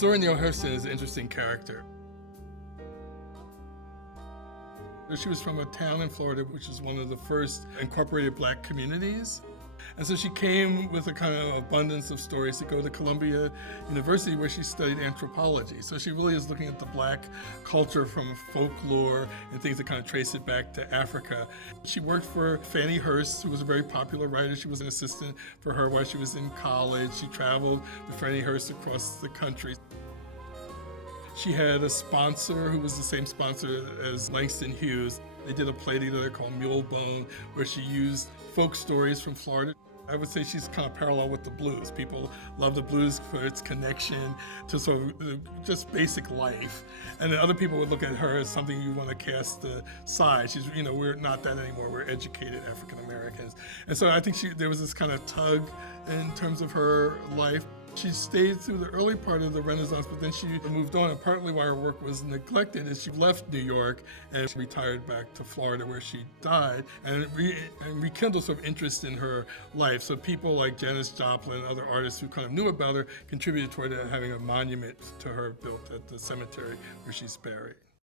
Zora Neale Hurston is an interesting character. She was from a town in Florida, which is one of the first incorporated Black communities. And so she came with a kind of abundance of stories to go to Columbia University, where she studied anthropology. So she really is looking at the Black culture from folklore and things that kind of trace it back to Africa. She worked for Fannie Hurst, who was a very popular writer. She was an assistant for her while she was in college. She traveled with Fannie Hurst across the country. She had a sponsor who was the same sponsor as Langston Hughes. They did a play together called Mule Bone, where she used folk stories from Florida. I would say she's kind of parallel with the blues. People love the blues for its connection to sort of just basic life. And then other people would look at her as something you want to cast aside. She's, we're not that anymore. We're educated African Americans. And so I think there was this kind of tug in terms of her life. She stayed through the early part of the Renaissance, but then she moved on, and partly why her work was neglected is she left New York and she retired back to Florida, where she died, and rekindled some interest in her life. So people like Janis Joplin and other artists who kind of knew about her contributed toward having a monument to her built at the cemetery where she's buried.